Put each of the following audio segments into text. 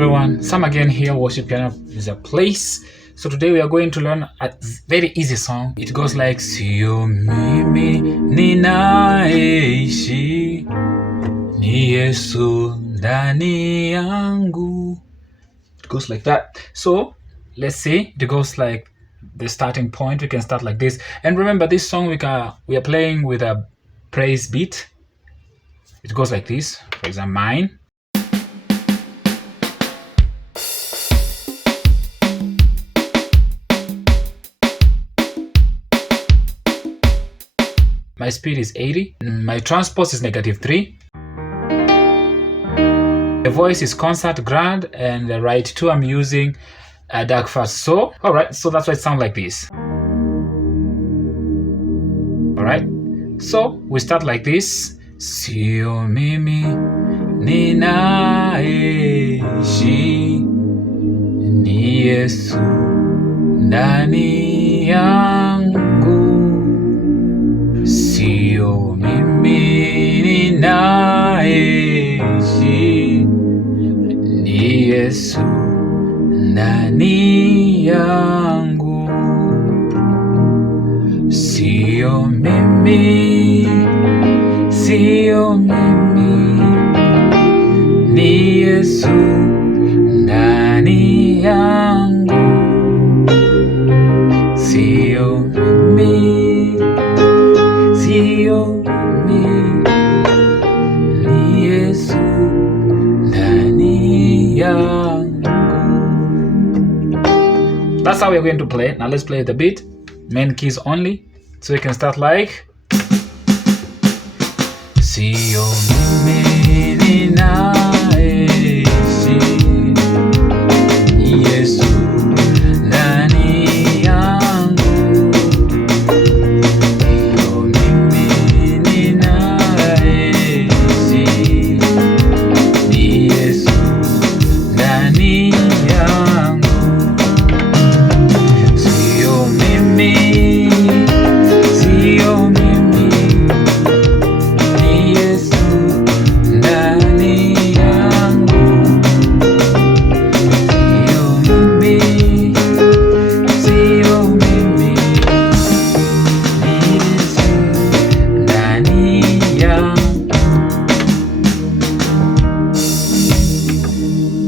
everyone, Sam again here. Worship Piano is a place. So today we are going to learn a very easy song. It goes like Sio mimi ninaishi, ni Yesu ndani yangu. It goes like that. So let's see. It goes like the starting point. We can start like this. And remember, this song we are playing with a praise beat. It goes like this. For example, mine. My speed is 80. My transpose is -3. The voice is concert grand, and the right 2 I'm using a dark first. So, alright, so that's why it sounds like this. Alright, so we start like this. Sio mimi ninaishi, ni Yesu ndani yangu. Sio mimi ninaishi, ni Yesu ndani yangu. Sio mimi, ni Yesu ndani yangu. Sio mimi, ni Yesu ndani yangu. That's how we're going to play. Now let's play the beat, main keys only. So we can start like Sio mimi ninaishi, ni Yesu ndani yangu. Sio mimi ninaishi, ni Yesu ndani yangu. Sio mimi, ni Yesu ndani yangu. Sio mimi, ni Yesu ndani yangu.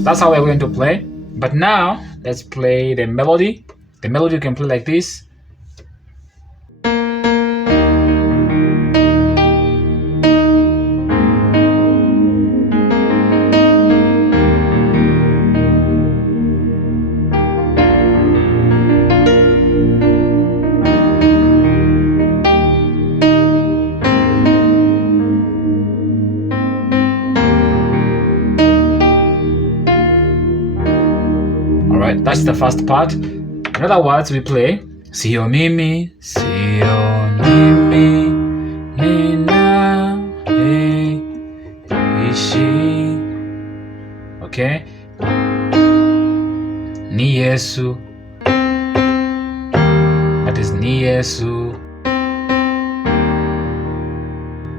That's how we're going to play. But now let's play the melody. The melody you can play like this. Alright, that's the first part. In other words, we play Sio mimi ninaishi, okay? Ni Yesu, that is ni Yesu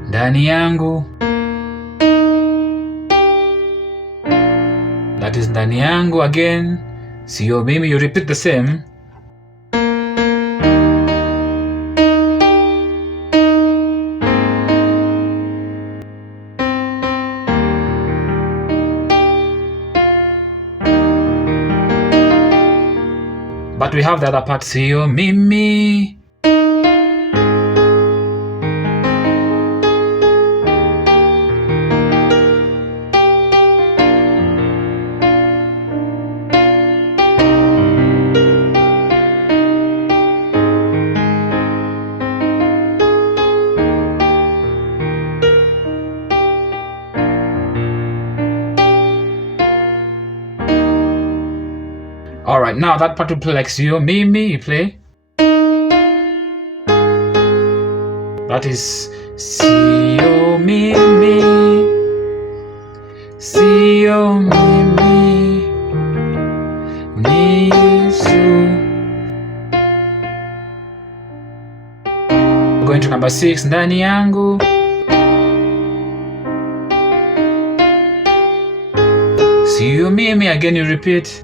ndani yangu, that is ndani yangu again. Sio mimi, you repeat the same. But we have the other part, Sio mimi. Alright, now that part will play like Sio mimi, you play. That is Sio mimi, ni Yesu. Going to number 6, ndani yangu. See you, me, again you repeat.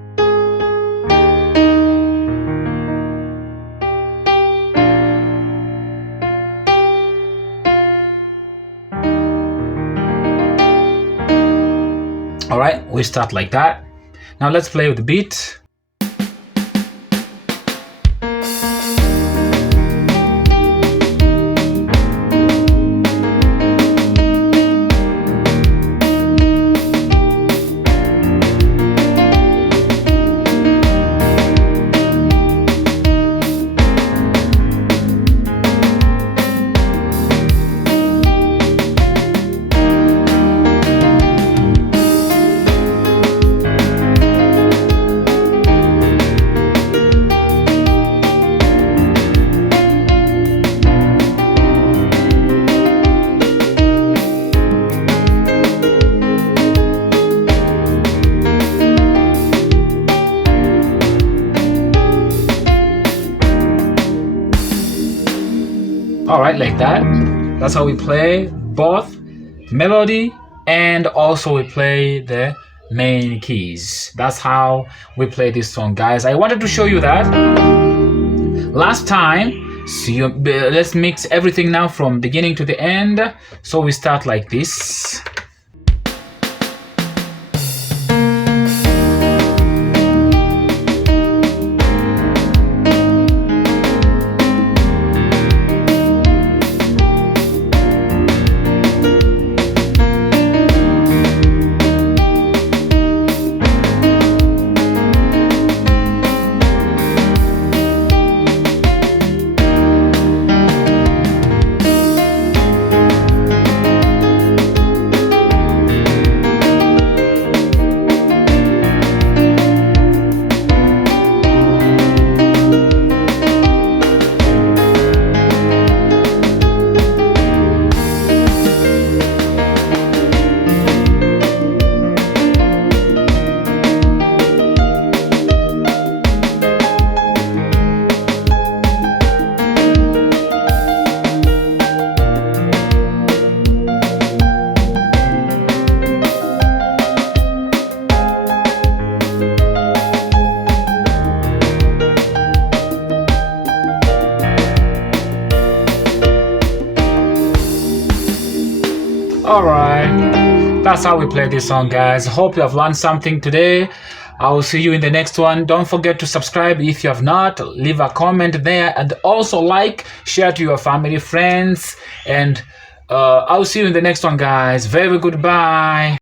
Alright, we start like that. Now let's play with the beat. Alright, like that. That's how we play both melody and also we play the main keys. That's how we play this song, guys. I wanted to show you that last time. So let's mix everything now from beginning to the end. So we start like this. Alright, that's how we play this song, guys. Hope you have learned something today. I will see you in the next one. Don't forget to subscribe if you have not. Leave a comment there and also like, share to your family, friends, and I'll see you in the next one, guys. Very goodbye.